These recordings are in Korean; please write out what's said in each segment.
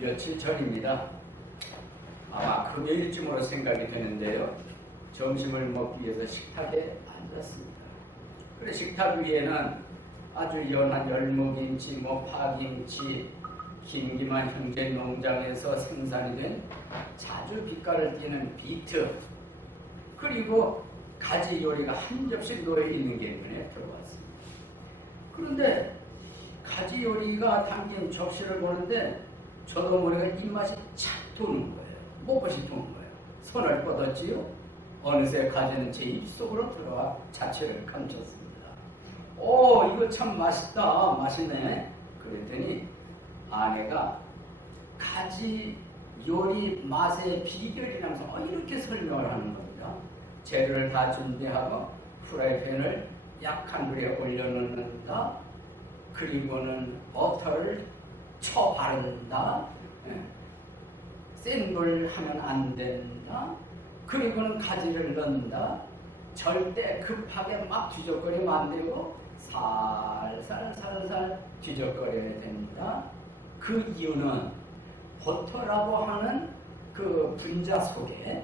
며칠 전입니다. 아마 금요일쯤으로 생각이 되는데요. 점심을 먹기 위해서 식탁에 앉았습니다. 그래 식탁 위에는 아주 연한 열무김치, 파김치, 김기만 형제 농장에서 생산이 된 자주 빛깔을 띠는 비트, 그리고 가지 요리가 한 접시 놓여 있는 게 눈에 들어왔습니다. 그런데 가지 요리가 담긴 접시를 보는데 저도 모르게 입맛이 착 도는 거예요. 먹고싶은 거예요. 손을 뻗었지요. 어느새 가지는 제 입속으로 들어와 자취를 감췄습니다. 오, 이거 참 맛있다, 맛있네. 그랬더니 아내가 가지 요리 맛의 비결이라면서 이렇게 설명을 하는 겁니다. 재료를 다 준비하고 프라이팬을 약한 불에 올려놓는다. 그리고는 버터를 쳐 바른다. 센 불 하면 안 된다. 그리고는 가지를 넣는다. 절대 급하게 막 뒤적거리면 안 되고 살살 뒤적거려야 된다. 그 이유는 버터라고 하는 그 분자 속에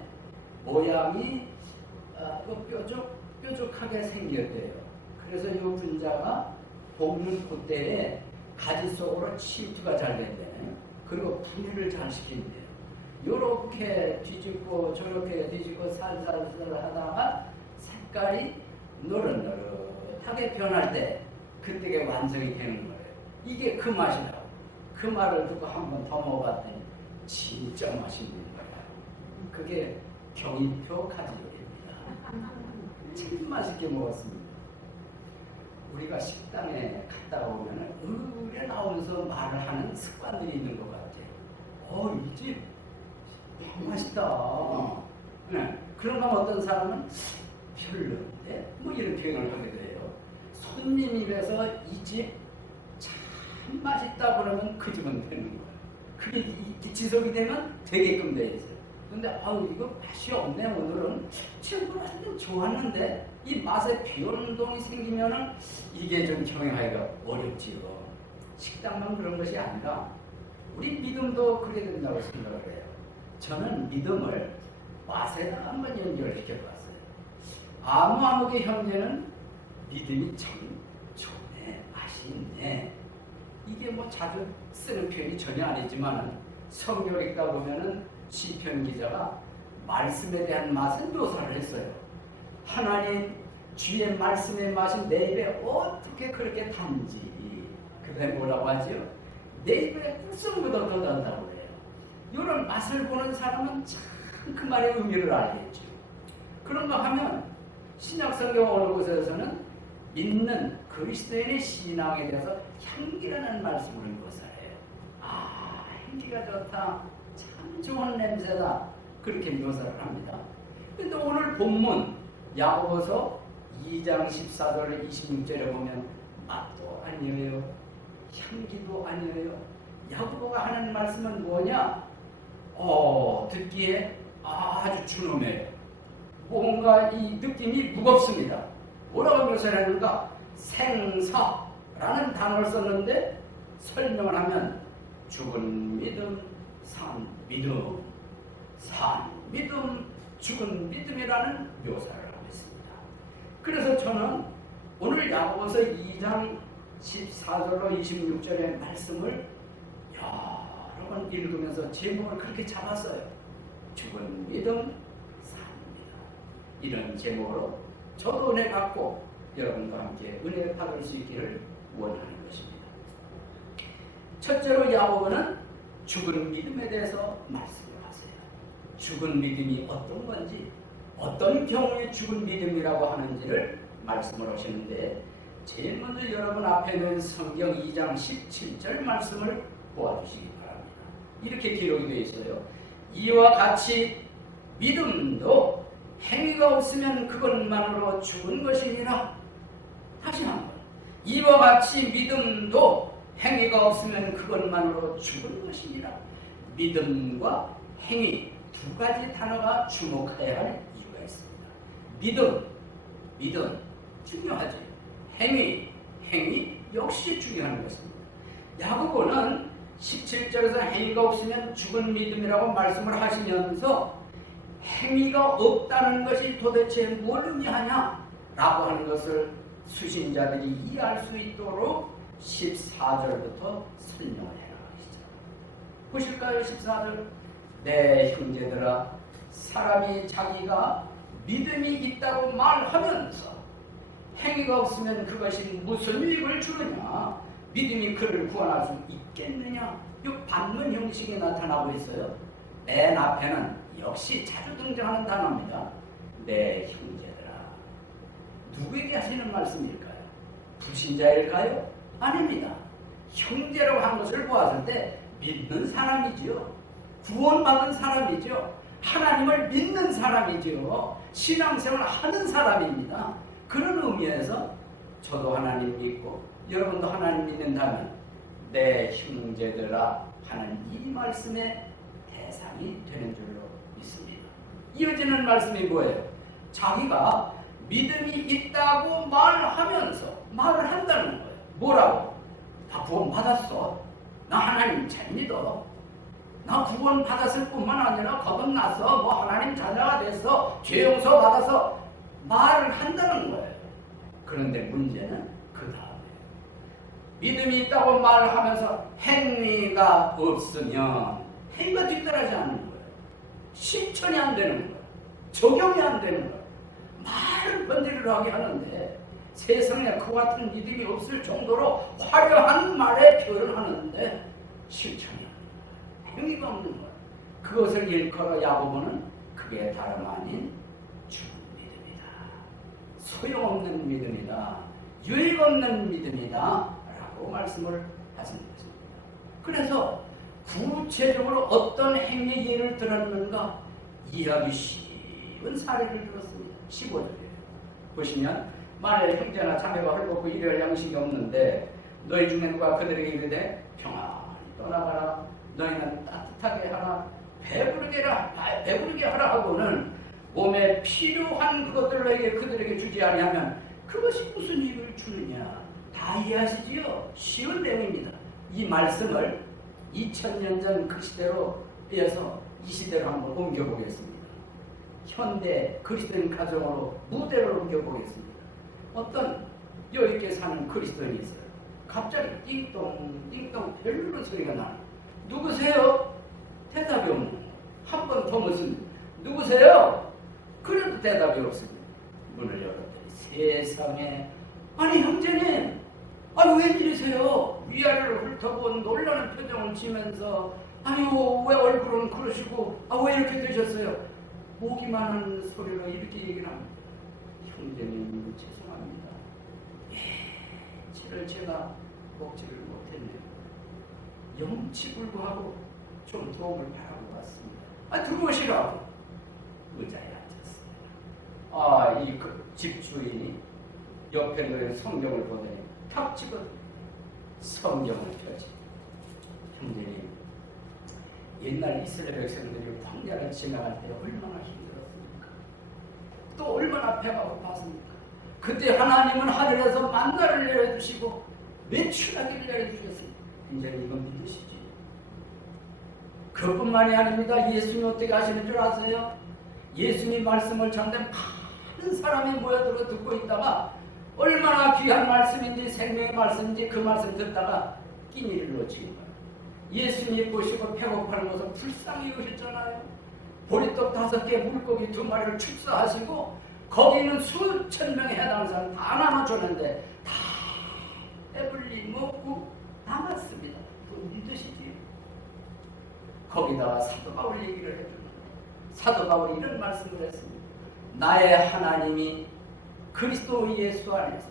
모양이 뾰족하게 생겼대요. 그래서 이 분자가 볶는 그때에 가지 속으로 침투가 잘 된대요. 그리고 분해를 잘 시킨대요. 요렇게 뒤집고 저렇게 뒤집고 살살 하다가 색깔이 노릇노릇하게 변할 때 그때가 완성이 되는 거예요. 이게 그 맛이라고. 그 말을 듣고 한 번 더 먹어봤더니 진짜 맛있는 거예요. 그게 경인표 가지 요리입니다. 참 맛있게 먹었습니다. 우리가 식당에 갔다 오면 의뢰 나오면서 말을 하는 습관들이 있는 것 같아요. 이 집 너무 맛있다. 네. 그런가 어떤 사람은 별로인데 이런 표현을 하게 돼요. 손님 입에서 이 집 참 맛있다 그러면 그 집은 되는 거예요. 그게 지속이 되면 되게끔 돼 있어요. 근데 이거 맛이 없네 오늘은. 친구가 완전 좋았는데 이 맛에 변동이 생기면은 이게 좀 경영하기가 어렵지요. 식당만 그런 것이 아니라 우리 믿음도 그래야 된다고 생각을 해요. 저는 믿음을 맛에다 한번 연결시켜 봤어요. 아무개 형제는 믿음이 참 좋네, 맛이 있네. 이게 자주 쓰는 표현이 전혀 아니지만 성경 읽다 보면은 시편 기자가 말씀에 대한 맛은 묘사를 했어요. 하나님 주의 말씀의 맛이 내 입에 어떻게 그렇게 단지. 그 다음에 뭐라고 하죠? 내 입에 꿀성 묻어간다고 해요. 이런 맛을 보는 사람은 참 그 말의 의미를 알겠죠. 그런가 하면 신약성경 어느 곳에서는 믿는 그리스도인의 신앙에 대해서 향기라는 말씀을 묘사해요. 향기가 좋다, 참 좋은 냄새다, 그렇게 묘사를 합니다. 그런데 오늘 본문 야고보서 2장 14절 26절에 보면 맛도 아니에요, 향기도 아니에요. 야고보가 하는 말씀은 뭐냐? 듣기에 아주 준엄해요. 뭔가 이 느낌이 무겁습니다. 뭐라고 묘사했는가? 생사라는 단어를 썼는데 설명을 하면 죽은 믿음, 산 믿음, 산 믿음, 죽은 믿음이라는 묘사를 하고 있습니다. 그래서 저는 오늘 야고보서 2장 14절로 26절의 말씀을 여러 번 읽으면서 제목을 그렇게 잡았어요. 죽은 믿음, 산 믿음. 이런 제목으로 저도 은혜 받고 여러분과 함께 은혜 받을 수 있기를 원하는 것입니다. 첫째로 야고보는 죽은 믿음에 대해서 말씀을 하세요. 죽은 믿음이 어떤 건지, 어떤 경우에 죽은 믿음이라고 하는지를 말씀을 하시는데, 제일 먼저 여러분 앞에 있는 성경 2장 17절 말씀을 보아주시기 바랍니다. 이렇게 기록이 되어 있어요. 이와 같이 믿음도 행위가 없으면 그것만으로 죽은 것이니라. 다시 한번. 이와 같이 믿음도 행위가 없으면 그것만으로 죽은 것이니라. 믿음과 행위 두 가지 단어가 주목해야 할 이유가 있습니다. 믿음 중요하지. 행위 역시 중요한 것입니다. 야고보는 17절에서 행위가 없으면 죽은 믿음이라고 말씀을 하시면서 행위가 없다는 것이 도대체 뭘 의미하냐 라고 하는 것을 수신자들이 이해할 수 있도록 14절부터 설명을 해나가시죠. 보실까요? 14절. 내 형제들아, 사람이 자기가 믿음이 있다고 말하면서 행위가 없으면 그것이 무슨 유익을 주느냐? 믿음이 그를 구원할 수 있겠느냐? 이 반문 형식이 나타나고 있어요. 맨 앞에는 역시 자주 등장하는 단어입니다. 내 형제들아. 누구에게 하시는 말씀일까요? 불신자일까요? 아닙니다. 형제라고 한 것을 보았을 때 믿는 사람이지요. 구원받은 사람이죠. 하나님을 믿는 사람이죠. 신앙생활을 하는 사람입니다. 그런 의미에서 저도 하나님 믿고 여러분도 하나님 믿는다면 내 형제들아 하는 이 말씀의 대상이 되는 줄로 믿습니다. 이어지는 말씀이 뭐예요? 자기가 믿음이 있다고 말하면서 말을 한다는 거예요. 뭐라고? 나 구원 받았어. 나 하나님 잘 믿어. 나 구원 받았을 뿐만 아니라 거듭났어. 뭐 하나님 자녀가 됐어. 죄 용서 받아서 말을 한다는 거예요. 그런데 문제는 그 다음에 믿음이 있다고 말하면서 행위가 없으면 행위가 뒤따르지 않는 거예요. 실천이 안 되는 거예요. 적용이 안 되는 거예요. 말을 번지르르 하게 하는데 세상에 그 같은 믿음이 없을 정도로 화려한 말에 표현하는데 실천이 안 되는 거예요. 행위가 없는 거예요. 그것을 일컬어 야고보는 그게 다름 아닌 죽은 믿음이다. 소용없는 믿음이다. 유익 없는 믿음이다. 라고 말씀을 하신 것입니다. 그래서 구체적으로 어떤 행위 예를 들었는가 이해하기 쉬운 사례를 들었습니다. 15절이에요. 보시면 만일 형제나 자매가 헐벗고 일할 양식이 없는데 너희 중에 누가 그들에게 이르되 평안히 떠나가라. 너희는 따뜻하게 하라. 배부르게 하라 하고는 몸에 필요한 그것들을 너에게 그들에게 주지 아니하면 그것이 무슨 이익을 주느냐. 다 이해하시지요? 쉬운 내용입니다. 이 말씀을 2000년 전 그 시대로 이어서 이 시대로 한번 옮겨보겠습니다. 현대 그리스도인 가정으로 무대로 옮겨보겠습니다. 어떤 여기에 사는 그리스도인이 있어요. 갑자기 띵동 띵동 별로 소리가 나요. 누구세요? 대답이 없는 거예요. 한 번 더 묻습니다. 누구세요? 그래도 대답이 없습니다. 문을 열었더니 세상에 아니 형제님 아니 웬일이세요? 위아래로 훑어본 놀라는 표정을 지면서 아유 왜 얼굴은 그러시고 왜 이렇게 되셨어요? 보기만 하는 소리로 이렇게 얘기를 합니다. 형제님 죄송합니다. 치를 제가 먹지를 못했네요. 영치불구하고 좀 도움을 바라고 왔습니다. 들어오시라고 의자에 앉았습니다. 이 집주인이 옆에 놓인 성경을 보더니 탁 집어 성경을 펴지. 형제님, 옛날 이스라엘 백성들이 광야를 지나갈 때 얼마나 힘들었습니까? 또 얼마나 배가 고팠습니까? 그때 하나님은 하늘에서 만나를 내려주시고 매출하기를 내려주셨습니다. 형제님 이건 믿으시지? 그것뿐만이 아닙니다. 예수님 어떻게 하시는 줄 아세요? 예수님 말씀을 전하는 많은 사람이 모여들어 듣고 있다가 얼마나 귀한 말씀인지 생명의 말씀인지 그 말씀 듣다가 끼니를 놓치는 거예요. 예수님 보시고 배고파하는 것을 불쌍히 여기셨잖아요. 보리떡 5개 물고기 2마리를 축사하시고 거기 있는 수천 명에 해당하는 사람 다 나눠줬는데 다 배불리 먹고 남았습니다. 또 믿으시지? 거기다가 사도 바울 얘기를 해주는 거예요. 사도 바울이 이런 말씀을 했습니다. 나의 하나님이 그리스도 예수 안에서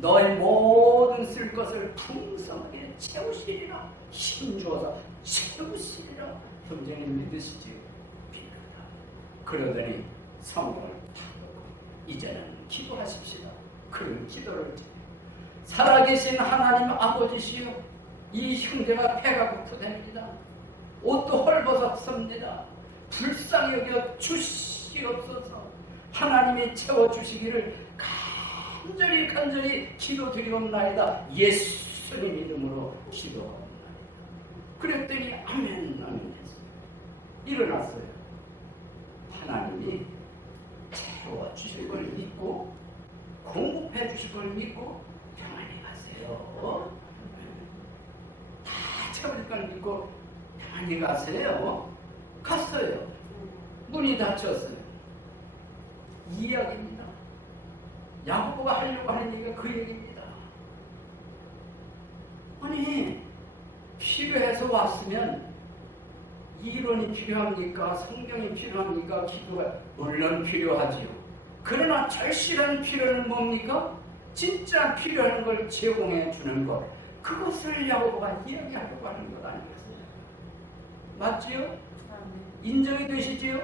너의 모든 쓸 것을 풍성하게 채우시리라. 힘주어서 채우시리라. 형제님 믿으시지? 믿는다. 그러더니 성경을 탁 놓고 이제는 기도하십시다. 그런 기도를 살아계신 하나님 아버지시여 이 형제가 배가 고프답니다. 옷도 헐벗었습니다. 불쌍히 여겨 주시옵소서. 하나님이 채워주시기를 간절히 기도드리옵나이다. 예수님 이름으로 기도합니다. 그랬더니 아멘 아멘 했어요. 일어났어요. 하나님이 채워주실 걸 믿고 공급해 주실 걸 믿고 평안히 가세요. 다 채워줄 걸 믿고 평안히 가세요. 갔어요. 문이 닫혔어요. 이 이야기입니다. 야고보가 하려고 하는 얘기가 그 얘기입니다. 아니 필요해서 왔으면 이론이 필요합니까? 성경이 필요합니까? 기도가 물론 필요하지요. 그러나 절실한 필요는 뭡니까? 진짜 필요한 걸 제공해 주는 것. 그것을 야고보가 이야기하려고 하는 것 아니겠어요? 맞지요? 인정이 되시지요?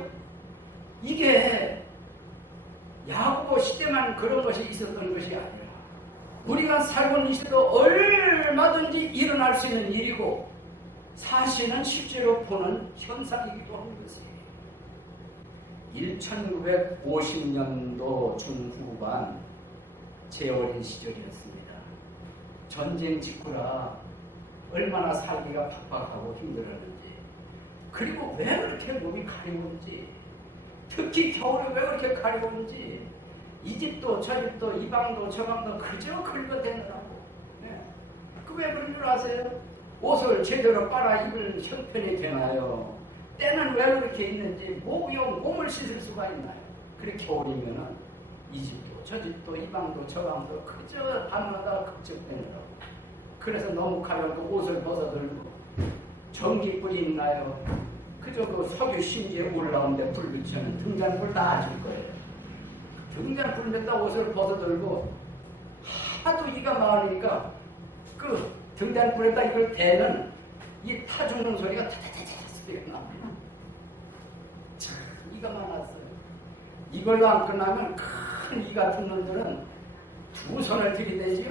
이게 야고보 시대만 그런 것이 있었던 것이 아니라 우리가 살고 있는 시대도 얼마든지 일어날 수 있는 일이고 사실은 실제로 보는 현상이기도 한 것이에요. 1950년도 중후반 제 어린 시절이었습니다. 전쟁 직후라 얼마나 살기가 팍팍하고 힘들었는지, 그리고 왜 그렇게 몸이 가려운지, 특히 겨울에 왜 그렇게 가려운지, 이 집도 저 집도 이 방도 저 방도 그저 긁어대느라고. 네. 그 왜 그런 줄 아세요? 옷을 제대로 빨아 입을 형편이 되나요? 때는 왜 그렇게 있는지 몸을 씻을 수가 있나요? 그래 겨울이면은 이 집도 저 집도 이 방도 저 방도 그저 밤마다 걱정되느라고. 그래서 너무 가려고 옷을 벗어들고 전기불이 있나요? 그저 그 석유 심지에 올라오는데 불 붙이면 등잔불 다 아실 거예요. 등잔불 냈다 옷을 벗어들고 하도 이가 많으니까 그 등잔불에다 이걸 대는 이 타 죽는 소리가 타타타타 소리가 납니다. 참 이가 많았어요. 이걸로 안 끝나면 큰 이 같은 놈들은 두 손을 들이대지요.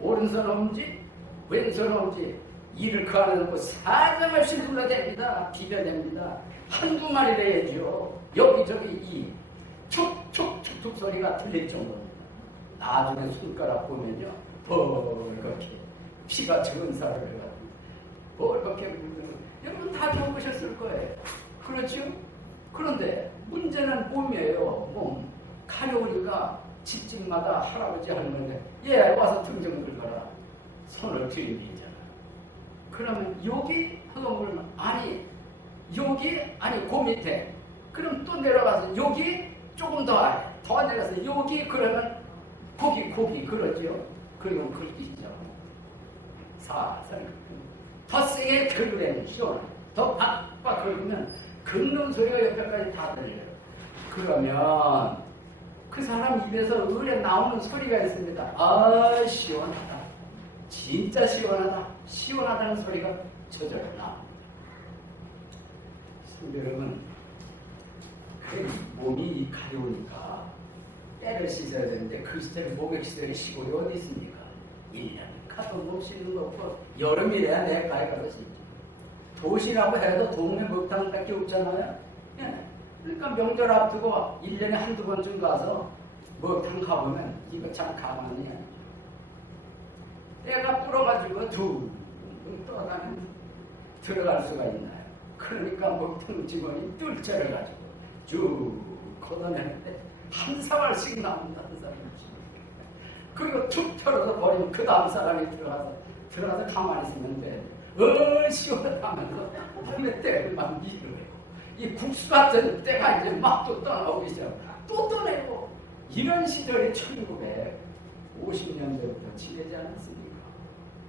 오른손 엄지, 왼손 엄지. 이를 그 안에 넣고 사정없이 눌러댑니다. 비벼댑니다. 한두 마리를 해야죠. 여기저기 이 툭툭툭툭 소리가 들릴 정도입니다. 나중에 손가락 보면요. 벌겋게 피가 전사를 해가지고 벌겋게 묻는, 여러분 다 겪으셨을 거예요. 그렇죠? 그런데 문제는 몸이에요. 몸. 가려우니까 집집마다 할아버지 할머니가 예 와서 등 좀 긁어라. 손을 들이밀잖아. 그러면 여기 흙어물면 아니 여기 아니 그 밑에 그럼 또 내려가서 여기 조금 더 내려가서 여기 그러면 고기 그러죠. 그러면 긁기죠. 살살 더 세게 긁으려면 시원해. 더 팍팍 긁으면 긁는 소리가 옆에까지 다 들려요. 그러면 그 사람 입에서 의뢰 나오는 소리가 있습니다. 아 시원하다. 진짜 시원하다. 시원하다는 소리가 저절로 나옵니다. 여러분, 몸이 가려우니까 때를 씻어야 되는데 그 시절에 목욕 시설에 시골이 어디 있습니까? 1년에 가도 못 씻는 거 없고 여름이래야 내 가에 가서 씻죠. 도시라고 해도 동네 먹탕밖에 없잖아요. 예. 그러니까 명절 앞두고 1년에 한두 번쯤 가서 먹탕 가보면 이거 참 가만히 아니죠. 때가 불어가지고 둥 떠나면 들어갈 수가 있나요? 그러니까 먹탕 직원이 뚫쳐를 가지고 쭉 걷어내는데 한 사발씩 나온다. 한 사발씩. 그리고 툭 털어서 버리면 그 다음 사람이 들어가서 가만히 있으면 돼. 시원하면서 몸에 때를 막 밀어내고 이 국수 같은 때가 이제 막 또 떠나오기 시작. 또 떠내고 이런 시절이 1950년대부터 지내지 않았습니까?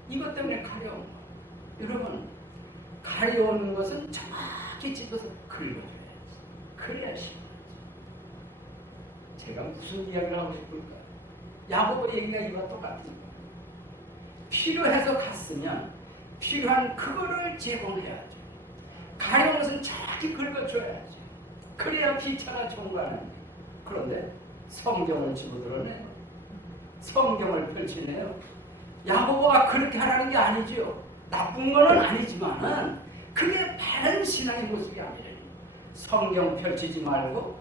이것 때문에 가려운 거. 여러분, 가려운 것은 정확히 짚어서 긁어줘야지. 그래야 시원하지. 제가 무슨 이야기를 하고 싶을까요? 야고보 얘기가 이와 똑같은 거예요. 필요해서 갔으면 필요한 그거를 제공해야죠. 가려운 것은 정확히 긁어줘야지. 그래야 피차가 좋은 거 아닙니까? 그런데 성경을 집어들어내요. 성경을 펼치네요. 야고보가 그렇게 하라는 게 아니죠. 나쁜 거는 아니지만은 그게 바른 신앙의 모습이 아니래요. 성경 펼치지 말고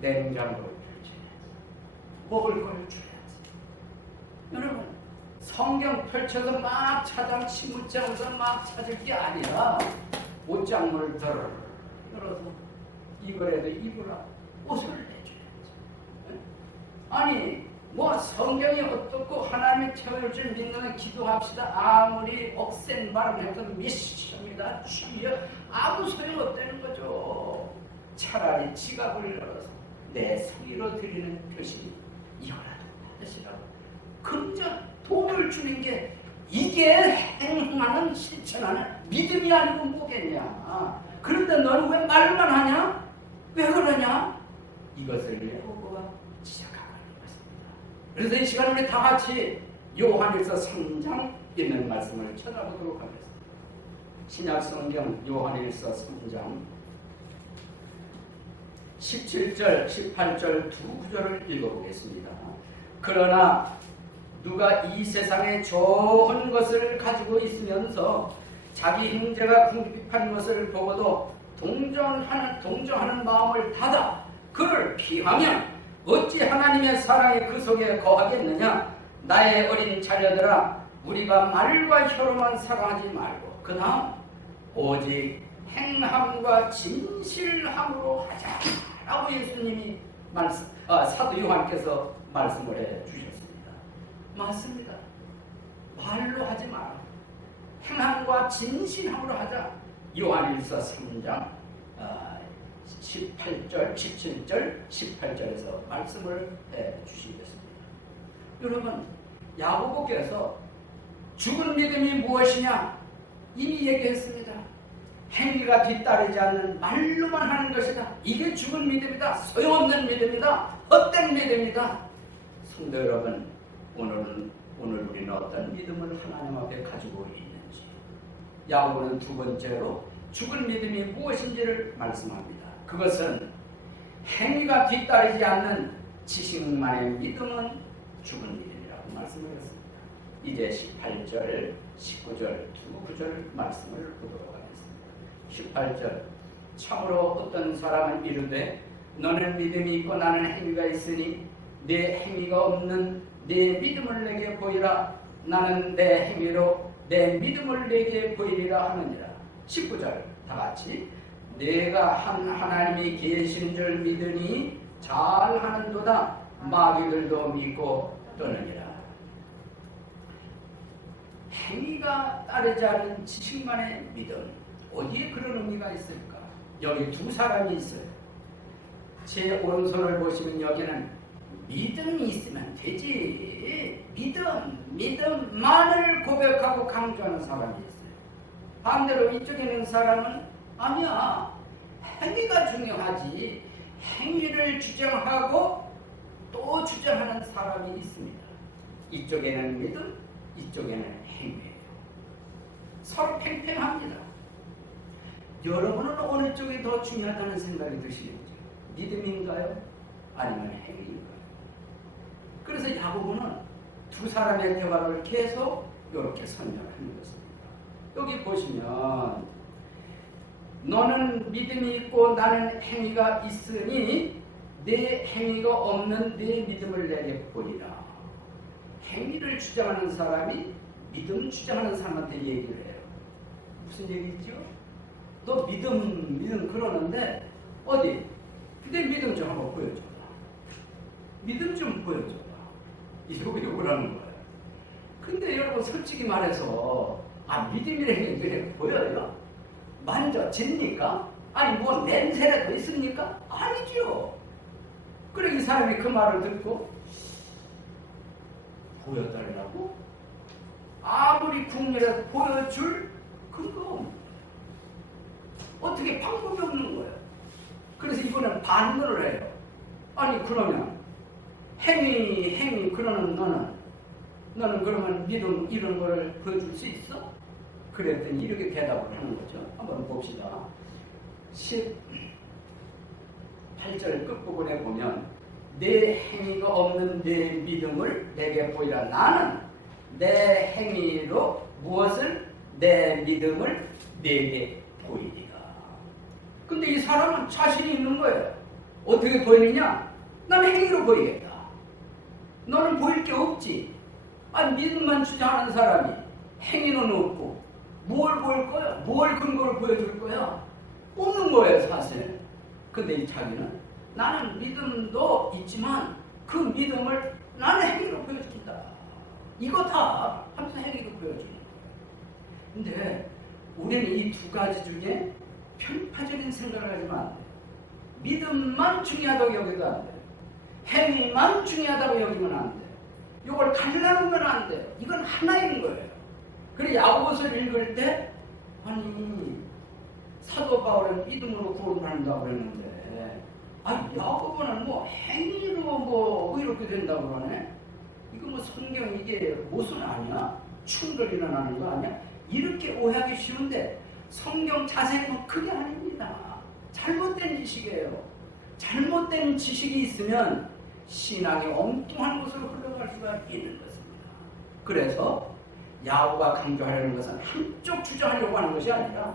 냉장고를 펼쳐야지. 먹을 걸 줘야지. 여러분, 성경 펼쳐서 막 찾아 침묵장에서 막 찾을 게 아니라 옷장문을 열어서 이거라도 입으라 옷을 내줘야지. 아니 뭐 성경이 어떻고 하나님이 태워줄 줄 믿는 기도합시다. 아무리 억센 발음해서 미십니다 주여 아무 소용없다는 거죠. 차라리 지갑을 열어서 내 성의로 드리는 표시 이거라도 받으시라고 금전 도움을 주는 게 이게 행하는 실천하는 믿음이 아니고 뭐겠냐. 그런데 너는 왜 말만 하냐? 왜 그러냐? 이것을 여호와가 지적하고 있는 것입니다. 그래서 이 시간 우리 다 같이 요한일서 3장 있는 말씀을 찾아보도록 하겠습니다. 신약성경 요한일서 3장 17절, 18절 두 구절을 읽어보겠습니다. 그러나 누가 이 세상에 좋은 것을 가지고 있으면서 자기 형제가 궁핍한 것을 보고도 동정하는 마음을 닫아 그를 피하면 어찌 하나님의 사랑이 그 속에 거하겠느냐. 나의 어린 자녀들아 우리가 말과 혀로만 사랑하지 말고 그 다음 오직 행함과 진실함으로 하자 라고 예수님이 사도 요한께서 말씀을 해주셨습니다. 맞습니다. 말로 하지 마라. 행함과 진실함으로 하자. 요한일서 3장 18절, 17절, 18절에서 말씀을 해주시겠습니다. 여러분 야고보께서 죽은 믿음이 무엇이냐 이미 얘기했습니다. 행위가 뒤따르지 않는 말로만 하는 것이다. 이게 죽은 믿음이다. 소용없는 믿음이다. 헛된 믿음이다. 성도 여러분, 오늘 우리는 어떤 믿음을 하나님 앞에 가지고 있는지 야고보는 두 번째로 죽은 믿음이 무엇인지를 말씀합니다. 그것은 행위가 뒤따르지 않는 지식만의 믿음은 죽은 믿음이라고 말씀을 했습니다. 이제 18절, 19절 두 구절 말씀을 보도록 하겠습니다. 18절 참으로 어떤 사람은 이르되 너는 믿음이 있고 나는 행위가 있으니 내 행위가 없는 내 믿음을 내게 보이라. 나는 내 행위로 내 믿음을 내게 보이리라 하느니라. 19절 다같이 내가 한 하나님이 계신 줄 믿으니 잘하는도다. 마귀들도 믿고 떠느니라. 행위가 따르지 않은 지식만의 믿음, 어디에 그런 의미가 있을까? 여기 두 사람이 있어요. 제 오른손을 보시면 여기는 믿음이 있으면 되지. 믿음만을 고백하고 강조하는 사람이 있어요. 반대로 이쪽에 있는 사람은 아니야. 행위가 중요하지. 행위를 주장하고 또 주장하는 사람이 있습니다. 이쪽에는 믿음, 이쪽에는 행위예요. 서로 팽팽합니다. 여러분은 어느 쪽이 더 중요하다는 생각이 드시는지, 믿음인가요? 아니면 행위인가요? 그래서 야고보는 두 사람의 대화를 계속 이렇게 설명하는 것입니다. 여기 보시면 너는 믿음이 있고 나는 행위가 있으니 내 행위가 없는 내 믿음을 내게 보이라. 행위를 주장하는 사람이 믿음 주장하는 사람한테 얘기를 해요. 무슨 얘기죠? 너 믿음 그러는데 어디? 내 믿음 좀 한번 보여줘라. 믿음 좀 보여줘라. 이러고 욕을 하는 거예요. 근데 여러분 솔직히 말해서 믿음이라는 게 보여요? 만져집니까? 아니 뭐 냄새라도 있습니까? 아니죠. 그래 이 사람이 그 말을 듣고 보여달라고? 아무리 국민에서 보여줄 근거가 없는 거예요. 어떻게 방법이 없는 거예요. 그래서 이번엔 반문을 해요. 아니 그러면 행위 그러는 너는 그러면 믿음 이런 거를 보여줄 수 있어? 그랬더니 이렇게 대답을 하는 거죠. 한번 봅시다. 18절 끝부분에 보면 내 행위가 없는 내 믿음을 내게 보이라. 나는 내 행위로 무엇을? 내 믿음을 내게 보이리라. 근데 이 사람은 자신이 있는 거예요. 어떻게 보이느냐? 나는 행위로 보이겠다. 너는 보일 게 없지. 아니 믿음만 주장하는 사람이 행위는 없고 뭘 보일 거야? 뭘 근거를 보여줄 거야? 없는 거예요 사실. 근데 이 자기는 나는 믿음도 있지만 그 믿음을 나는 행위로 보여준다. 이거 다 하면서 행위로 보여주는 거예요. 근데 우리는 이 두 가지 중에 편파적인 생각을 하지만 안 돼요. 믿음만 중요하다고 여기도 안 돼요. 행위만 중요하다고 여기면 안 돼요. 이걸 갈라놓으면 안 돼요. 이건 하나인 거예요. 그래서 야고보서를 읽을 때 아니 사도 바울은 믿음으로 구원받는다고 그랬는데 야고보는 뭐 행위로 뭐 이렇게 된다고 그러네. 이거 뭐 성경 이게 모순 아니야? 충돌 일어나는 거 아니야? 이렇게 오해하기 쉬운데 성경 자세히 보면 그게 아닙니다. 잘못된 지식이에요. 잘못된 지식이 있으면 신앙이 엉뚱한 곳으로 흘러갈 수가 있는 것입니다. 그래서 야고보가 강조하려는 것은 한쪽 주장하려고 하는 것이 아니라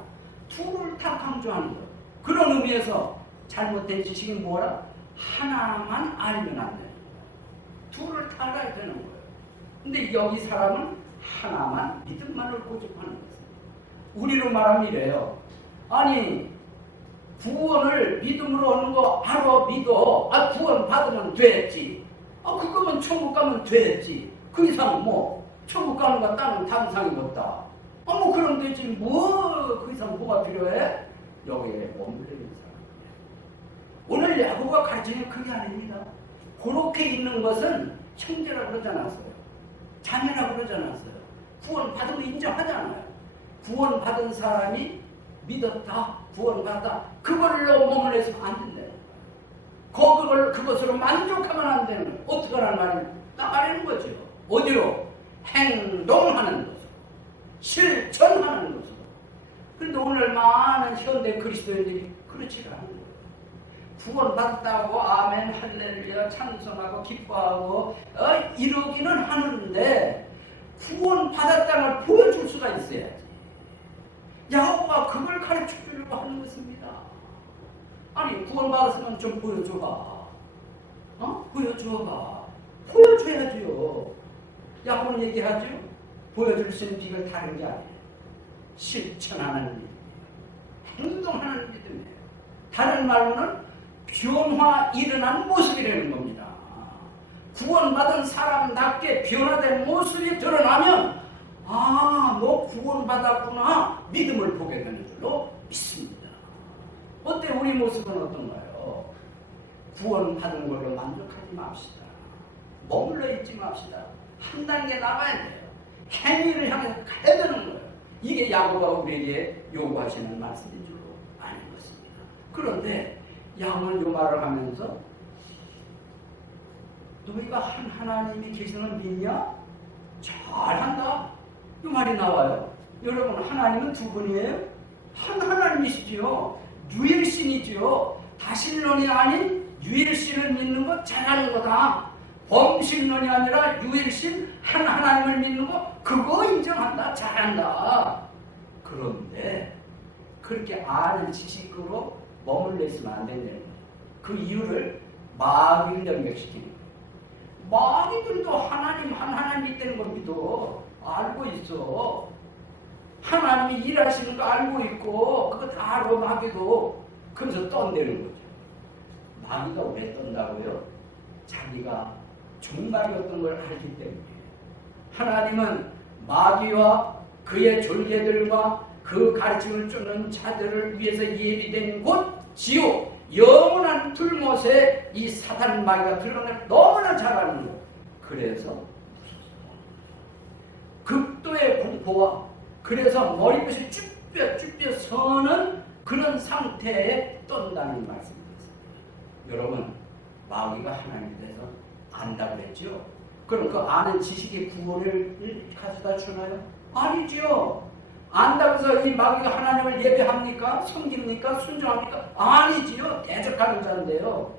둘을 다 강조하는 것. 그런 의미에서 잘못된 지식이 뭐라? 하나만 알면 안 되는 거예요. 둘을 다 알아야 되는 거예요. 근데 여기 사람은 하나만 믿음만을 고집하는 것입니다. 우리로 말하면 이래요. 아니 구원을 믿음으로 얻는 거 알아 믿어. 구원 받으면 됐지. 그거면 천국 가면 됐지. 그 이상 뭐 천국 가는 거 다른 당상이 없다. 뭐 그럼 되지. 뭐 그 이상 뭐가 필요해? 여기에 머물러있는 사람이에요. 오늘 야고보가 가르치는 그게 아닙니다. 그렇게 있는 것은 형제라고 그러지 않았어요. 자매라고 그러지 않았어요. 구원 받은 거 인정하잖아요. 구원 받은 사람이 믿었다, 구원받았다. 그걸로 머물러 있으면 안 된다는 거예요. 그것으로 만족하면 안 되는 거예요. 어떻게 하는 말이냐? 나가려는 거죠. 어디로? 행동하는 것으로. 실천하는 것으로. 그런데 오늘 많은 현대 그리스도인들이 그렇지 않은 거예요. 구원받았다고 아멘, 할렐루야, 찬송하고 기뻐하고 이러기는 하는데 구원받았다는 걸 보여줄 수가 있어야지. 야고보가 그걸 가르쳐 주려고 하는 것입니다. 아니 구원받았으면 좀 보여줘봐. 보여줘봐. 보여줘야지요. 야고보는 얘기하죠. 보여줄 수 있는 비결 다른 게 아니에요. 실천하는 믿음, 행동하는 믿음이에요. 다른 말로는 변화 일어난 모습이라는 겁니다. 구원받은 사람답게 변화된 모습이 드러나면 너 구원받았구나 믿음을 보게 되는 줄로 믿습니다. 어때? 우리 모습은 어떤가요? 구원받은 걸로 만족하지 맙시다. 머물러 있지 맙시다. 한 단계 나가야 돼요. 행위를 향해서 가야 되는 거예요. 이게 야고보가 우리에게 요구하시는 말씀인 줄로 아는 것입니다. 그런데 야고보는 이 말을 하면서 너희가 한 하나님이 계시는 걸 믿냐? 잘한다. 이 말이 나와요. 여러분 하나님은 두 분이에요? 한 하나님이시지요. 유일신이지요. 다신론이 아닌 유일신을 믿는 거 잘하는 거다. 범신론이 아니라 유일신 한 하나님을 믿는 거 그거 인정한다. 잘한다. 그런데 그렇게 아는 지식으로 머물러 있으면 안 된다는 거예요. 그 이유를 마귀를 연결시키는 거예요. 마귀들도 하나님 한 하나님 있다는 걸 믿어. 알고 있어. 하나님이 일하시는 거 알고 있고 그거 다 알아 마귀도. 그래서 떤다는 거죠. 마귀가 왜 떤다고요? 자기가 종말이 어떤 걸 알기 때문에. 하나님은 마귀와 그의 졸개들과 그 가르침을 쫓는 자들을 위해서 예비된 곳 지옥, 영원한 불못에 이 사단 마귀가 들어가는 걸 너무나 잘 아는 거예요. 그래서 극도의 공포와 그래서 머리끝이 쭈뼛쭈뼛 서는 그런 상태에 떤다는 말씀이었습니다. 여러분 마귀가 하나님에 대해서 안다고 했죠? 그럼 그 아는 지식의 구원을 가져다 주나요? 아니죠. 안다고 해서 이 마귀가 하나님을 예배합니까? 섬깁니까? 순종합니까? 아니지요. 대적하는 자인데요.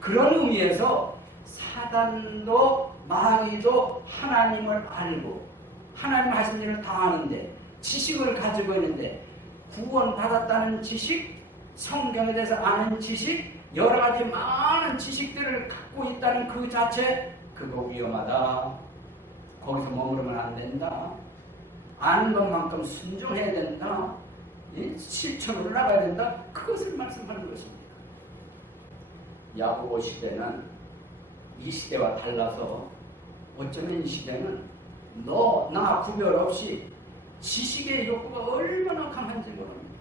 그런 의미에서 사단도 마귀도 하나님을 알고 하나님 하신 일을 다 아는데 지식을 가지고 있는데 구원받았다는 지식, 성경에 대해서 아는 지식, 여러 가지 많은 지식들을 갖고 있다는 그 자체 그거 위험하다. 거기서 머무르면 안 된다. 아는 것만큼 순종해야 된다. 실천으로 나가야 된다. 그것을 말씀하는 것입니다. 야고보 시대는 이 시대와 달라서 어쩌면 이 시대는 너, 나 구별 없이 지식의 욕구가 얼마나 강한지 모릅니다.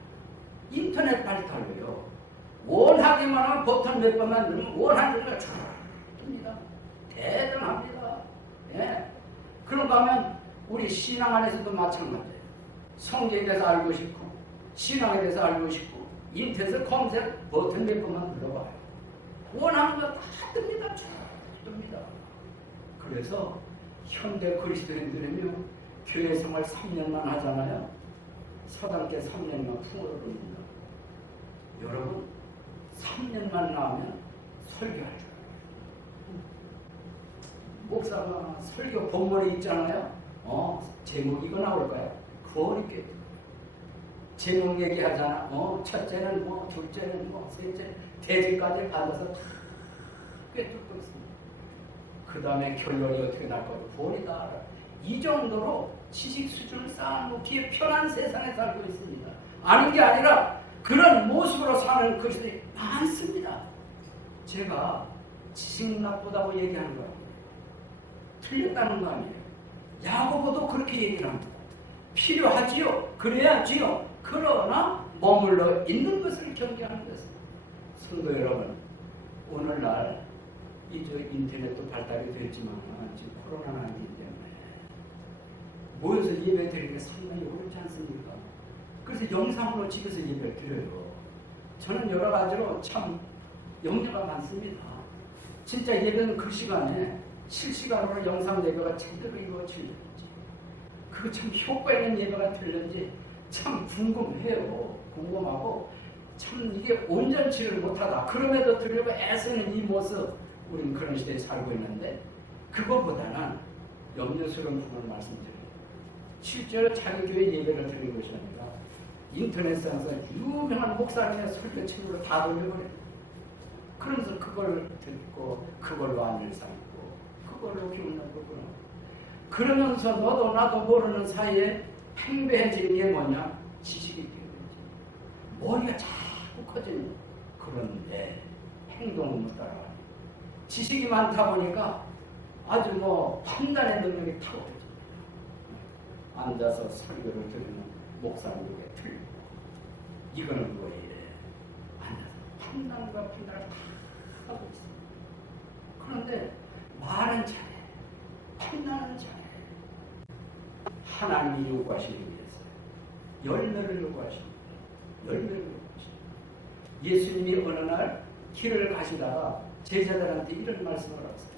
인터넷 발달로요. 원하기만 하면 버튼 몇 번만 누르면 원하는 대로 쫙 뜹니다. 대단합니다. 예. 그런가 하면 우리 신앙 안에서도 마찬가지예요. 성경에 대해서 알고 싶고 신앙에 대해서 알고 싶고 인터넷 검색 버튼 몇 번만 눌러봐요. 원하는 거 다 뜹니다. 쫙 뜹니다. 그래서 현대 그리스도인들은요, 교회 생활 3년만 하잖아요. 서당계 3년만 풍어를 봅니다. 여러분, 3년만 나오면 설교할 줄 알아요. 목사가 설교 본문에 있잖아요. 제목 이거 나올까요? 그러니까 제목 얘기하잖아. 첫째는 뭐, 둘째는 뭐, 셋째, 대지까지 받아서 다 꿰뚫고 있습니다. 그 다음에 결론이 어떻게 날 거고 본이 다 알아. 이 정도로 지식 수준을 쌓아놓기에 편한 세상에 살고 있습니다. 아닌 게 아니라 그런 모습으로 사는 그리스도인이 많습니다. 제가 지식 나쁘다고 얘기하는 거예요. 틀렸다는 거 아니에요. 야고보도 그렇게 얘기를 합니다. 필요하지요. 그래야지요. 그러나 머물러 있는 것을 경계하는 것입니다. 성도 여러분, 오늘날 이제 인터넷도 발달이 됐지만 지금 코로나가 아니기 때문에 모여서 예배 드리는 게 상당히 어렵지 않습니까? 그래서 영상으로 집에서 예배를 드려요. 저는 여러 가지로 참 영향가 많습니다. 진짜 예배는 그 시간에 실시간으로 영상 예배가 제대로 이루어지는지 그거 참 효과 있는 예배가 되는지 참 궁금해요. 궁금하고 참 이게 온전치를 못하다. 그럼에도 드리고 애쓰는 이 모습 우리는 그런 시대에 살고 있는데 그거보다는 염려스러운 부분을 말씀드려요. 실제로 자기 교회 예배를 드리는 것이 아니라 인터넷상에서 유명한 목사님의 설교책으로 다 돌려버려요. 그러면서 그걸 듣고 그걸로 안을 삼고 그걸로 기운을 보고 그러면서 너도 나도 모르는 사이에 팽배해지는 게 뭐냐? 지식이 되어야지. 머리가 자꾸 커지는 그런데 행동은 못 따라와요. 지식이 많다 보니까 아주 판단의 능력이 탁월해집니다. 앉아서 설교를 들으면 목사님에게 틀리고 이거는 왜 이래? 앉아서 판단을 다 하고 있습니다. 그런데 말은 잘해. 판단은 잘해. 하나님이 요구하시는 게 있어요. 열매를 요구하십니다. 열매를 요구하십니다. 예수님이 어느 날 길을 가시다가 제자들한테 이런 말씀을 하셨어요.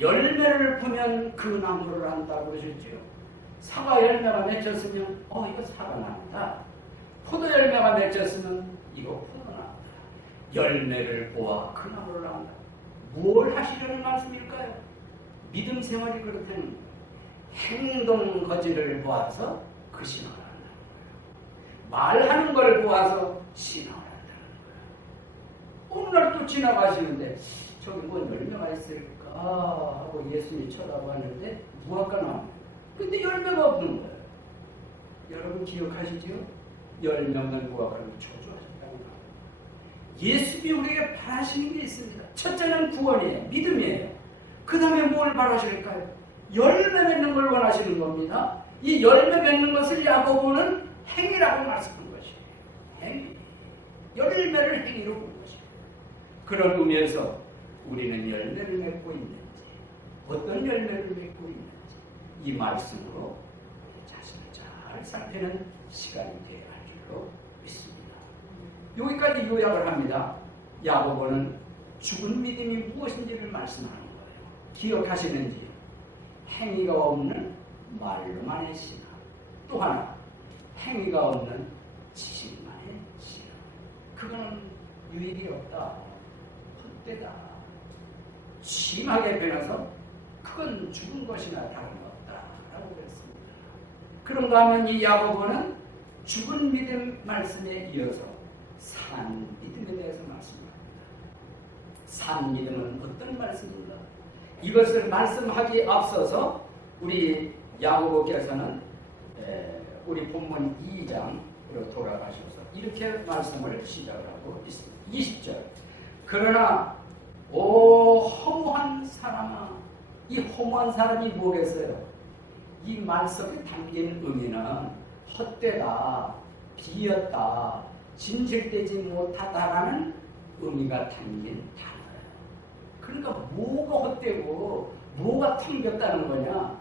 열매를 보면 그 나무를 안다고 그러셨죠. 사과 열매가 맺혔으면 이거 사과 나무다. 포도 열매가 맺혔으면 이거 포도 나무다. 열매를 보아 그 나무를 안다. 뭘 하시려는 말씀일까요? 믿음 생활이 그렇다는 거예요. 행동 거지를 보아서 그 신앙을 한다는 거예요. 말하는 걸 보아서 신앙을 한다는 거예요. 오늘날 또 지나가시는데 저기 열매가 있을까 하고 예수님이 쳐다봤는데 무화과 나무. 근데 열매가 없는 거예요. 여러분 기억하시죠? 열매 없는 무화과를 저주하셨다는 거예요. 예수님이 우리에게 바라시는 게 있습니다. 첫째는 구원이에요. 믿음이에요. 그 다음에 뭘 바라실까요? 열매 맺는 걸 원하시는 겁니다. 이 열매 맺는 것을 야고보는 행위라고 말씀한 것이에요. 행위. 열매를 행위로 본 것이에요. 그런 의미에서 우리는 열매를 맺고 있는지 어떤 열매를 맺고 있는지 이 말씀으로 자신을 잘 살피는 시간이 되어야 할 줄로 믿습니다. 여기까지 요약을 합니다. 야고보는 죽은 믿음이 무엇인지를 말씀하는 거예요. 기억하시는지 행위가 없는 말로만의 신앙, 또 하나 행위가 없는 지식만의 신앙. 그거는 유익이 없다. 헛되다. 심하게 변해서 그건 죽은 것이나 다름없다라고 그랬습니다. 그런가 하면 이 야고보는 죽은 믿음 말씀에 이어서 산 믿음에 대해서 말씀합니다. 산 믿음은 어떤 말씀인가? 이것을 말씀하기에 앞서서 우리 야고보께서는 우리 본문 2장으로 돌아가셔서 이렇게 말씀을 시작하고 있습니다. 20절. 그러나 오 허무한 사람아. 이 허무한 사람이 뭐겠어요? 이 말씀에 담긴 의미는 헛되다, 비었다, 진실되지 못하다라는 의미가 담긴 단어예요. 그러니까 뭐가 헛되고 뭐가 텅겼다는 거냐?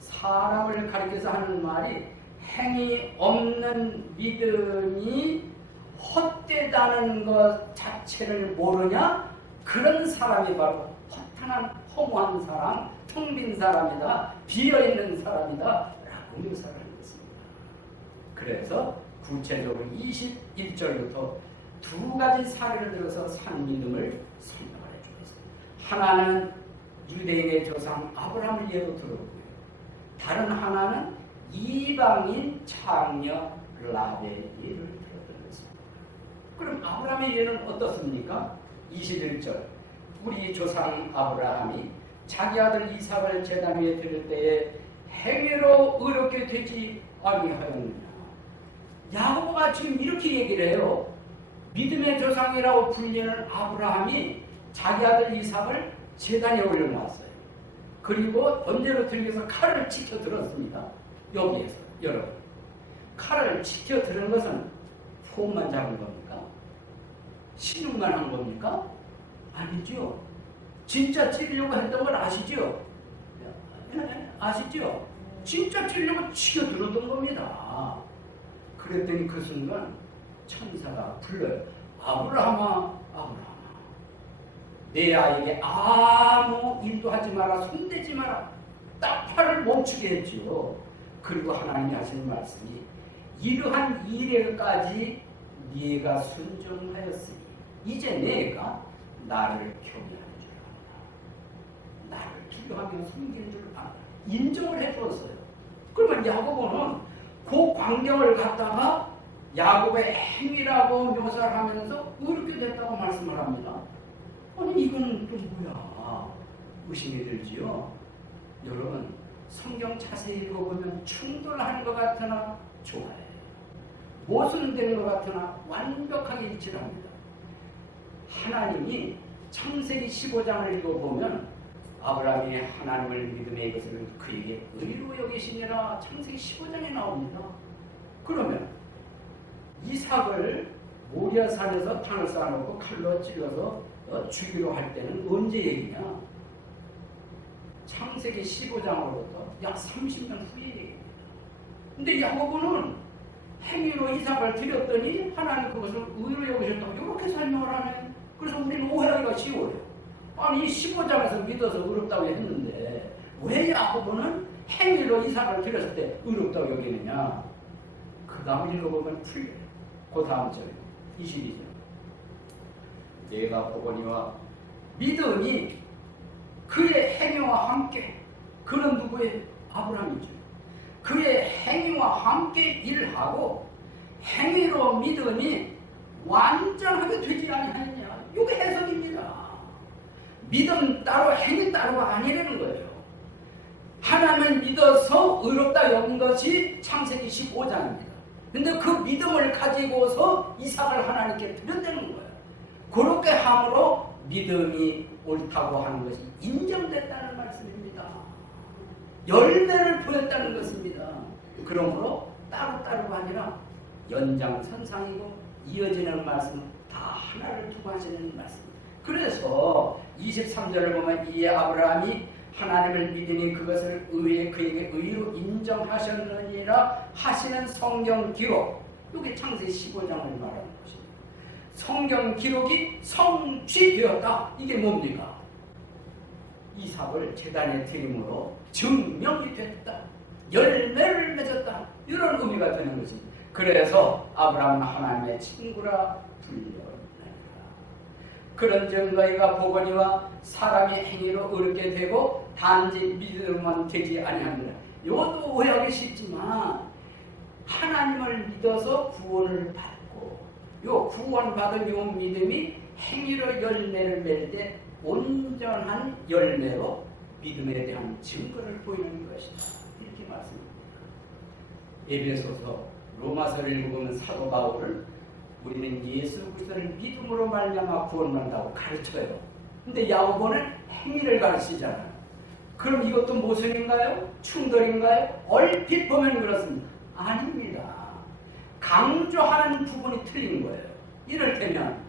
사람을 가리켜서 하는 말이 행위 없는 믿음이 헛되다는 것 자체를 모르냐? 그런 사람이 바로 허탄한 허무한 사람, 텅 빈 사람이다, 비어있는 사람이다 라고 묘사를 하는 것입니다. 그래서 구체적으로 21절부터 두 가지 사례를 들어서 산 믿음을 설명을 해주고 있습니다. 하나는 유대인의 조상 아브라함을 예로 들었고요. 다른 하나는 이방인 창녀 라벨의 예를 들었던 것입니다. 그럼 아브라함의 예는 어떻습니까? 21절. 우리 조상 아브라함이 자기 아들 이삭을 제단 위에 드릴 때에 행위로 의롭게 되지 아니하였느냐. 야고보가 지금 이렇게 얘기를 해요. 믿음의 조상이라고 불리는 아브라함이 자기 아들 이삭을 제단에 올려놨어요. 그리고 언제로 들여서 칼을 치켜 들었습니다. 여기에서 여러분, 칼을 치켜 들은 것은 포만 잡은 겁니까? 신용만 한 겁니까? 아니죠. 진짜 찌르려고 했던 걸 아시죠? 아시죠? 진짜 찌르려고 치켜 들었던 겁니다. 그랬더니 그 순간 천사가 불러요. 아브라함아, 아브라함아, 내 아이에게 아무 일도 하지 마라, 손대지 마라. 딱 팔을 멈추게 했죠. 그리고 하나님이 하시는 말씀이 이러한 일에까지 네가 순종하였으니 이제 내가 나를 경외하는 줄 알아. 나를 기도하며 섬기는 줄 알아. 인정을 해주었어요. 그러면 야고보는 그 광경을 갖다가 야곱의 행위라고 묘사를 하면서 이렇게 됐다고 말씀을 합니다. 아니 이거는 또 뭐야? 의심이 들지요. 여러분 성경 자세히 읽어보면 충돌하는 것 같으나 좋아해요. 모순되는 것 같으나 완벽하게 일치를 합니다. 하나님이 창세기 15장을 읽어보면 아브라함이 하나님을 믿음에 이것을 그에게 의로 여기시니라 창세기 15장에 나옵니다. 그러면 이삭을 모리아산에서 탄을 쌓아놓고 칼로 찔러서 죽이려 할 때는 언제 얘기냐? 창세기 15장으로부터 약 30년 후의 얘기입니다. 근데 야고보는 행위로 이삭을 드렸더니 하나님 그것을 의로 여기셨다고 이렇게 설명을 하네요. 그래서 우리는 오해하기가 쉬워요. 아니 15장에서 믿어서 의롭다고 했는데 왜 야고보는 행위로 이삭을 드렸을 때 의롭다고 여기느냐? 그 다음 읽어보면 풀려요. 그 다음 절 22절. 내가 보거니와 믿음이 그의 행위와 함께, 그는 누구의? 아브라함이죠. 그의 행위와 함께 일하고 행위로 믿음이 완전하게 되지 아니하느냐. 이게 해석입니다. 믿음 따로 행위 따로가 아니라는 거예요. 하나님을 믿어서 의롭다 여긴 것이 창세기 15장입니다. 근데 그 믿음을 가지고서 이삭을 하나님께 드렸다는 거예요. 그렇게 함으로 믿음이 옳다고 하는 것이 인정됐다는 말씀입니다. 열매를 보였다는 것입니다. 그러므로 따로따로가 아니라 연장선상이고 이어지는 말씀 다 하나를 두고 하시는 말씀입니다. 그래서 23절을 보면 이에 아브라함이 하나님을 믿으니 그것을 그에게 의로 인정하셨느니라 하시는 성경 기록, 이게 창세기 15장을 말하는 것입니다. 성경 기록이 성취되었다. 이게 뭡니까? 이삭을 제단에 드림으로 증명이 됐다. 열매를 맺었다. 이런 의미가 되는 것입니다. 그래서 아브라함은 하나님의 친구라 불리라. 그런즉 너희가 보거니와 사람이 행위로 의롭게 되고 단지 믿음만 되지 아니하느라. 이것도 오해하기 쉽지만 하나님을 믿어서 구원을 받고 요 구원받은 요 믿음이 행위로 열매를 맺을 때 온전한 열매로 믿음에 대한 증거를 보이는 것이다. 이렇게 말씀합니다. 에베소서, 로마서를 읽으면 사도 바울은 우리는 예수 그리스도를 믿음으로 말미암아 구원받는다고 가르쳐요. 근데 야고보는 행위를 가르치잖아요. 그럼 이것도 모순인가요? 충돌인가요? 얼핏 보면 그렇습니다. 아닙니다. 강조하는 부분이 틀린 거예요. 이를테면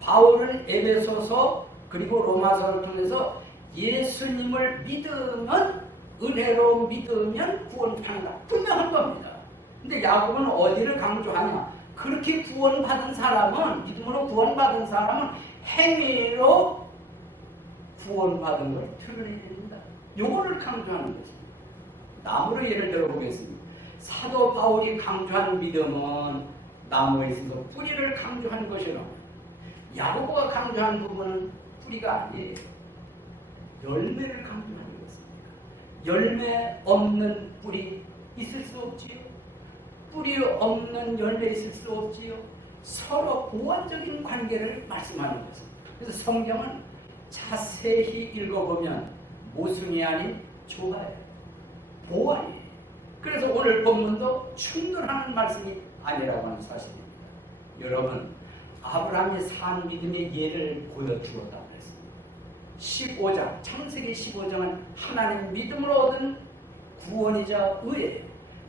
바울은 에베소서 그리고 로마서를 통해서 예수님을 믿으면, 은혜로 믿으면 구원받는다, 분명한 겁니다. 근데 야고보는 어디를 강조하냐? 그렇게 구원받은 사람은, 믿음으로 구원받은 사람은 행위로 구원받은 걸 드러내야 됩니다. 요거를 강조하는 것입니다. 나무로 예를 들어보겠습니다. 사도 바울이 강조한 믿음은 나무에 있어서 뿌리를 강조한 것이라고. 야고보가 강조한 부분은 뿌리가 아니에요. 열매를 강조하는 것입니다. 열매 없는 뿌리 있을 수 없지요. 뿌리 없는 열매 있을 수 없지요. 서로 보완적인 관계를 말씀하는 것입니다. 그래서 성경은 자세히 읽어보면 모순이 아닌 조화예요. 보완이에요. 그래서 오늘 본문도 충돌하는 말씀이 아니라고 하는 사실입니다. 여러분, 아브라함이 산 믿음의 예를 보여주었다고 했습니다. 15장, 창세기 15장은 하나님 믿음으로 얻은 구원이자 의예요.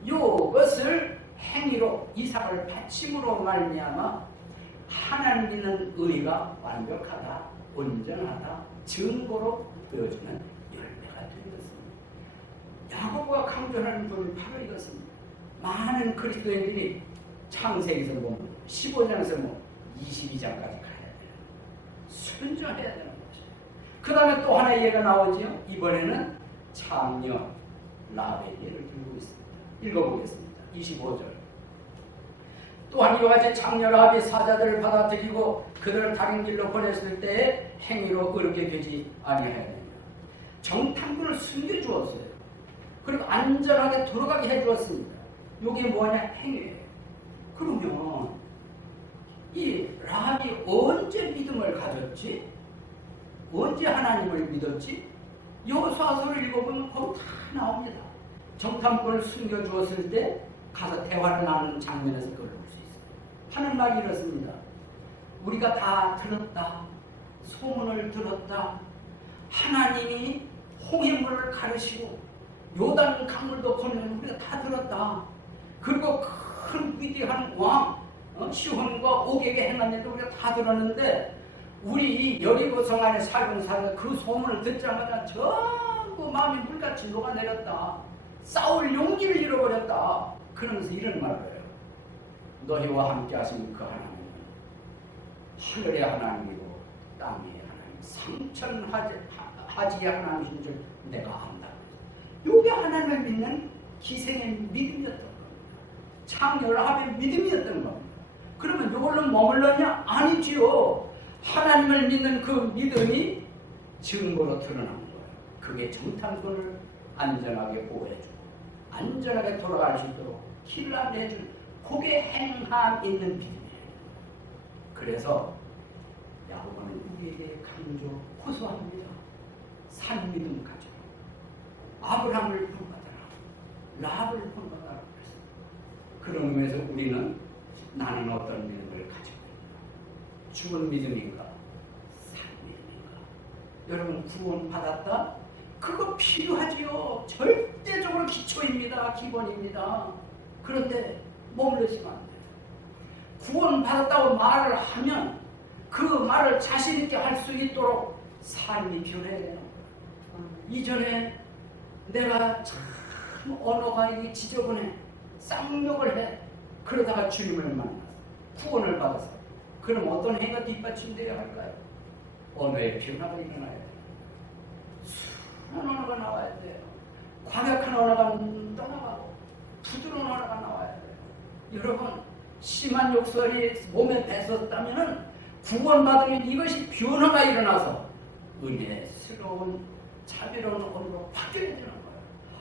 이것을 행위로, 이삭을 바침으로 말미암아 하나님 믿는 의가 완벽하다, 온전하다, 증거로 보여주는 열매가 된 것입니다. 야고보가 강조하는 부분은 바로 이것입니다. 많은 그리스도인들이 창세기에서 보면 15장에서 보면 22장까지 가야 돼요. 순종해야 되는 것이에요. 그 다음에 또 하나의 예가 나오지요. 이번에는 창녀 라합의 예를 들고 있습니다. 읽어보겠습니다. 25절. 또한 이와 같이 창녀 라합이 사자들을 받아들이고 그들을 다른 길로 보냈을 때에 행위로 의롭게 되지 아니하야 됩니다. 정탐꾼을 숨겨주었어요. 그리고 안전하게 돌아가게 해주었습니다. 이게 뭐냐? 행위예요. 그러면 이 라합이 언제 믿음을 가졌지? 언제 하나님을 믿었지? 여호수아서를 읽어보면 거기 다 나옵니다. 정탐꾼을 숨겨주었을 때 가서 대화를 나누는 장면에서 그걸 볼 수 있어요. 하는 말이 이렇습니다. 우리가 다 들었다. 소문을 들었다. 하나님이 홍해물을 가르시고 요단 강물도 건너는 우리가 다 들었다. 그리고 큰 위대한 왕 시혼과 옥에게 행한 일도 우리가 다 들었는데 우리 여리고성 안에 살던 사람은 그 소문을 듣자마자 전부 마음이 물같이 녹아내렸다. 싸울 용기를 잃어버렸다. 그러면서 이런 말을 해요. 너희와 함께 하신 그 하나님은 하늘의 하나님이고 땅의 하나님, 상천하지의 하나님이신 줄 내가 안다. 이게 하나님을 믿는 기생의 믿음이었던 겁니다. 창녀 라합의 믿음이었던 겁니다. 그러면 이걸로 머물렀냐? 아니지요. 하나님을 믿는 그 믿음이 증거로 드러나는 거예요. 그게 정탐꾼을 안전하게 보호해주고 안전하게 돌아갈 수 있도록 길을 안내해주는 그게 행함 있는 믿음이에요. 그래서 야고보는 우리에게 강조, 호소합니다. 산 믿음 가져. 아브라함을 본받아라. 라합을 본받아라. 그런 의미에서 우리는 나는 어떤 믿음을 가지고 있는가? 죽은 믿음인가? 산 믿음인가? 여러분 구원받았다? 그거 필요하지요. 절대적으로 기초입니다. 기본입니다. 그런데 머물러지면 안 돼요. 구원받았다고 말을 하면 그 말을 자신 있게 할 수 있도록 삶이 변해야 되는 거예요. 이전에 내가 참 언어가 이게 지저분해. 쌍욕을 해. 그러다가 주님을 만나서 구원을 받아서 그럼 어떤 행위가 뒷받침되어야 할까요? 언어의 변화가 일어나야 돼요. 순한 언어가 나와야 돼요. 과격한 언어가 떠나가고 부드러운 언어가 나와야 돼요. 여러분 심한 욕설이 몸에 뱉었다면 구원받으면 이것이 변화가 일어나서 은혜스러운 자비로운 언어로 바뀌어야 되는 거예요.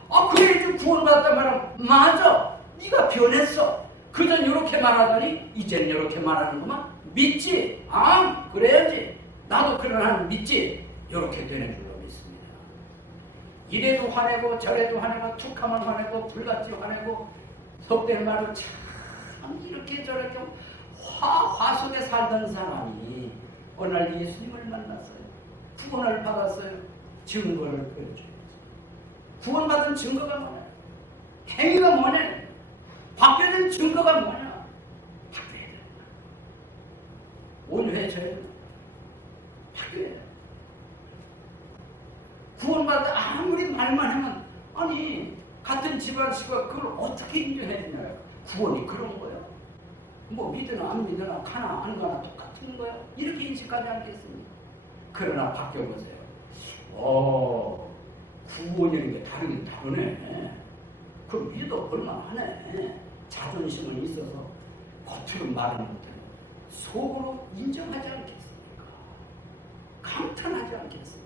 아 그래 구원받았단 말은 맞아. 네가 변했어. 그전 이렇게 말하더니 이제는 이렇게 말하는구만. 믿지? 아 그래야지. 나도 그런 한 믿지. 이렇게 되는 줄로 믿습니다. 이래도 화내고 저래도 화내고 툭하면 화내고 불같이 화내고 속된 말로 참 이렇게 저렇게 화 속에 살던 사람이 어느 날 예수님을 만났어요. 구원을 받았어요. 증거를 보여줘요. 구원받은 증거가 뭐냐? 행위가 뭐냐? 바뀌어진 증거가 뭐냐? 바뀌어야 된다. 온회 저희 바뀌어야 된다. 구원받아 아무리 말만 하면 아니 같은 집안 식구가 그걸 어떻게 인정해야 되나요? 구원이 그런 거예요? 뭐 믿으나 안 믿으나 가나 안 가나 똑같은 거예요? 이렇게 인식하지 않겠습니까? 그러나 바뀌어보세요. 구원이라는 게 다르긴 다르네. 그럼 믿어 볼만하네. 자존심은 있어서 겉으로 말하는 것들은 속으로 인정하지 않겠습니까? 감탄하지 않겠습니까?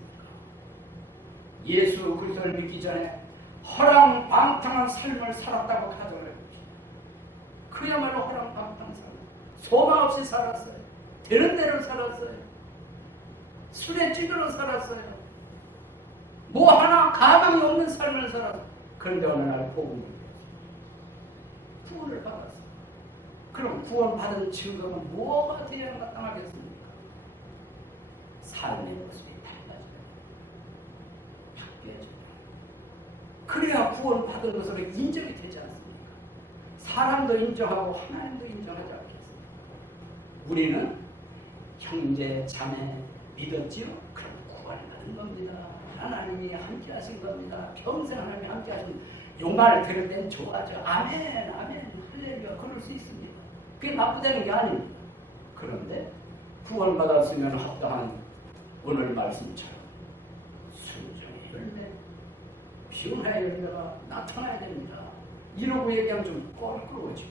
예수 그리스도를 믿기 전에 허랑방탕한 삶을 살았다고 가정을 해봅시다. 그야말로 허랑방탕한 삶. 소망 없이 살았어요. 되는 대로 살았어요. 술에 찌들어 살았어요. 뭐 하나 가망이 없는 삶을 살았어요. 그런데 어느 날 복음을 받았어요. 구원을 받았어요. 그럼 구원받은 증거가 뭐가 되어야 마땅하겠습니까? 삶의 모습이 달라져요. 바뀌어져요. 그래야 구원받은 것으로 인정이 되지 않습니까? 사람도 인정하고 하나님도 인정하지 않겠습니까? 우리는 형제, 자매 믿었지요? 그럼 구원받은 겁니다. 하나님이 함께 하신 겁니다. 평생 하나님이 함께 하신 용말을 들을 땐 좋아하죠. 아멘, 아멘, 할렐루야. 그럴 수 있습니다. 그게 나쁘다는 게 아닙니다. 그런데 구원받았으면 합당한 오늘 말씀처럼 순종의 열매, 변화의 열매가 나타나야 됩니다. 이러고 얘기하면 좀 껄끄러워지고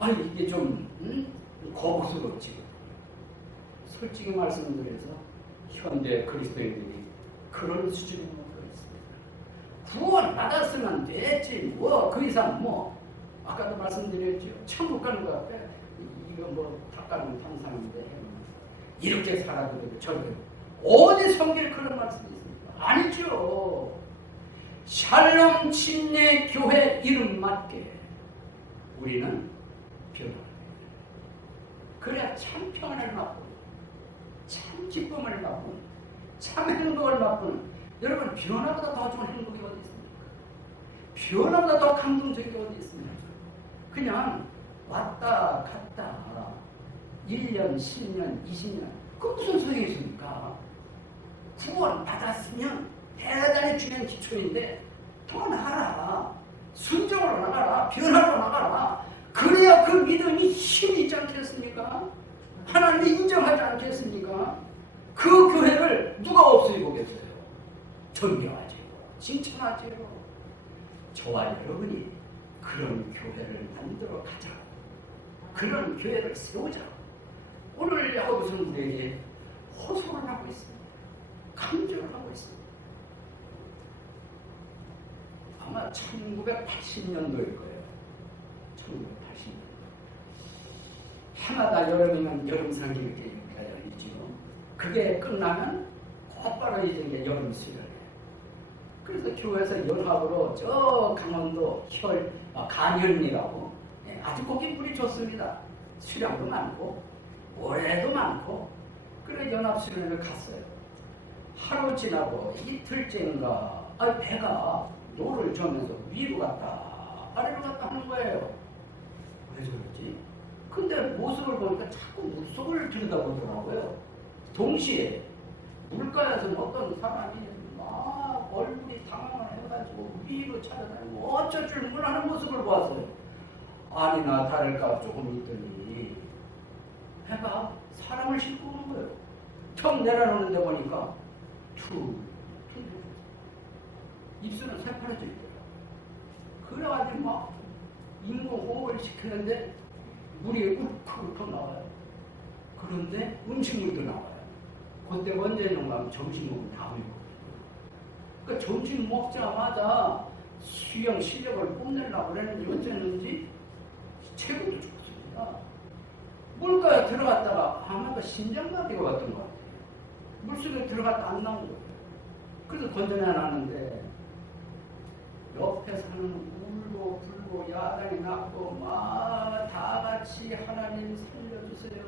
아니 이게 좀 거부스럽지. 솔직히 말씀드려서 현대 그리스도인들이 그런 수준으로 있습니다. 구원 받았으면 됐지 뭐 그 이상 뭐 아까도 말씀드렸죠. 천국 가는 거 같아. 이거 뭐 닭가는 상상인데 이렇게 살아도 되고 저렇게 어디 성경에 그런 말씀이 있습니까? 아니죠. 샬롬 침례 교회 이름 맞게 우리는 변화를 그래야 참 평안을 맛보고 참 기쁨을 맛보고 참 행복을 맛보는 여러분 변화보다 더 좋은 행복이 어디 있습니까? 변화보다 더 감동적인 게 어디 있습니까? 그냥 왔다 갔다 1년, 10년, 20년 그 무슨 소용이 있습니까? 구원 받았으면 대단히 중요한 기초인데 더 나가라. 순종으로 나가라. 변화로 나가라. 그래야 그 믿음이 힘이 있지 않겠습니까? 하나님이 인정하지 않겠습니까? 그 교회를 누가 없이 보겠어요? 존경하지요. 칭찬하지요. 저와 여러분이 그런 교회를 만들어 가자고. 그런 교회를 세우자고. 오늘 야고보서는 우리에게 호소를 하고 있습니다. 강조를 하고 있습니다. 아마 1980년도일 거예요. 1980년도. 해마다 여름이면 여름상기 이렇게 있죠. 그게 끝나면 곧바로 이제 여름 수련회. 그래서 교회에서 연합으로 저 강원도 간현리라고 아주 거기 물이 좋습니다. 수량도 많고 모래도 많고 그래 연합 수련회를 갔어요. 하루 지나고 이틀째인가 배가 노를 저으면서 위로 갔다 아래로 갔다 하는 거예요. 왜 저랬지? 근데 모습을 보니까 자꾸 물속을 들여다보더라고요. 동시에 물가에서 어떤 사람이 막 얼굴이 당황을 해가지고 위로 찾아다니고 어쩔 줄 몰라하는 모습을 보았어요. 아니나 다를까 조금 있더니 해가 사람을 싣고 오는 거예요. 턱 내려놓는데 보니까 입술은 새파래져 있더라고요. 그래가지고 막 인공호흡을 시키는데 물이 울컥울컥 나와요. 그런데 음식물도 나와요. 그때 언제 했는가 하면 점심 먹으면 다음이거든요. 그러니까 점심 먹자마자 수영 실력을 뽐내려고 그랬는지 어쩌는지 체구도 좋습니다. 물가에 들어갔다가 아마도 심장마비가 왔던 것 같아요. 물속에 들어갔다 안 나온 거예요. 그래서 건져내놨는데 옆에서는 울고 불고 야단이 났고 막 다 같이 하나님 살려주세요.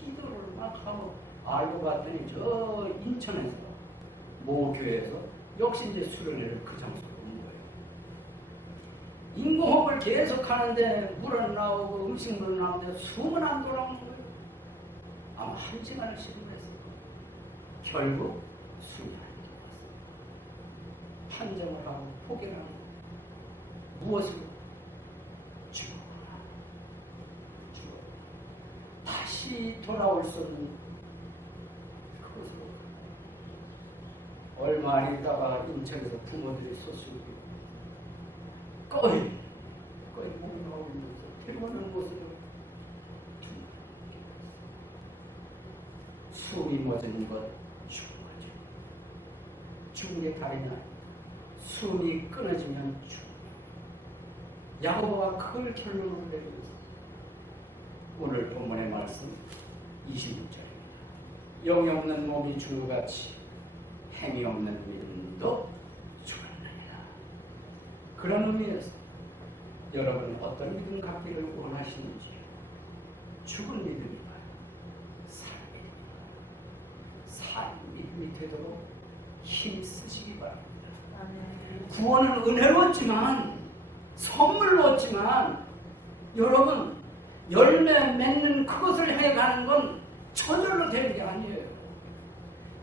기도를 막 하고 알고 봤더니 저 인천에서 모 교회에서 역시 이제 수련회를 그 장소로 온 거예요. 인공호흡을 계속 하는데 물은 나오고 음식물은 나오는데 숨은 안 돌아오는 거예요. 아마 1시간을 시도했어요. 결국 숨이 안 돌아왔어요. 판정을 하고 포기를 하고 무엇으로? 죽어. 다시 돌아올 수 없는 그것으로. 얼마 안 있다가 인천에서 부모들이 소식을 거의 몸이 나오고 있면서 데려오는 곳으로 숨이 멎은 것 죽은 거죠. 죽은 게 다르냐? 숨이 끊어지면 죽음. 야고보가 그걸 결론으로 내리고 있습니다. 오늘 본문의 말씀 26절입니다. 영이 없는 몸이 죽은 것 같이 행위 없는 믿음도 죽었느니라. 그런 의미에서 여러분 어떤 믿음 갖기를 원하시는지요? 죽은 믿음인가요? 살 믿음인가요? 살 믿음이 되도록 힘 쓰시기 바랍니다. 구원은 은혜로웠지만 선물로웠지만 여러분 열매 맺는 그것을 해가는 건 저절로 되는 게 아니에요.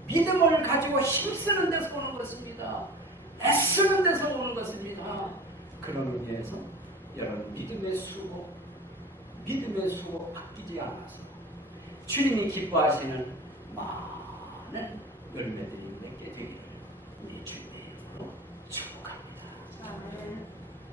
믿음을 가지고 힘쓰는 데서 오는 것입니다. 애쓰는 데서 오는 것입니다. 그런 의미에서 여러분 믿음의 수고 아끼지 않아서 주님이 기뻐하시는 많은 열매들이 맺기를